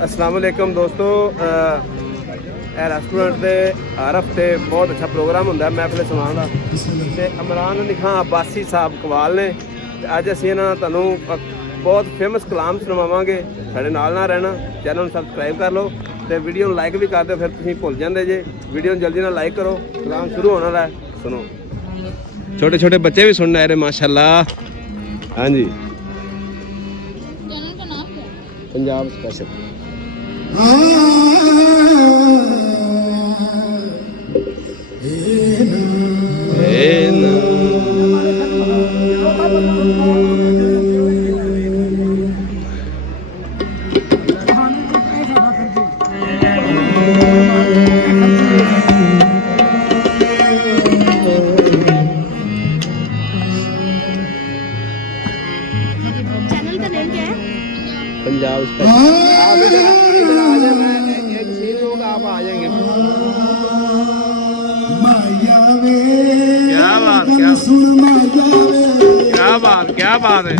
अस्सलाम वालेकुम दोस्तों, रेस्टोरेंट के हर हफ्ते बहुत अच्छा प्रोग्राम होंगे महफिल समान का। तो इमरान अली खान अब्बासी साहब कवाल ने अज असी इन्होंने तुहानू बहुत फेमस कलाम सुनावांगे। साडे नाल ना रहना, चैनल सबसक्राइब कर लो तो वीडियो लाइक भी कर दो, फिर तुसीं भुल जांदे जे। वीडियो जल्दी ना लाइक करो, कलाम शुरू होने वाला है, सुनो। छोटे छोटे बच्चे भी सुनने आ रहे माशाल्लाह। हाँ जी, चैनल का नाम क्या है? पंजाब स्पेशल। चैनल का नेम क्या है? पंजाब स्पेशल। आप इधर आ जाए, मैं एक सीन दूंगा, आप आ जाएंगे। क्या बात, क्या बात, क्या बात है।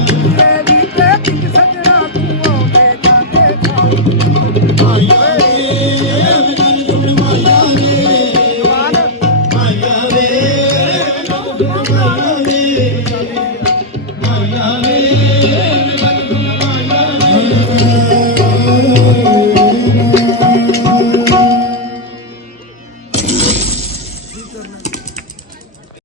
Thank you.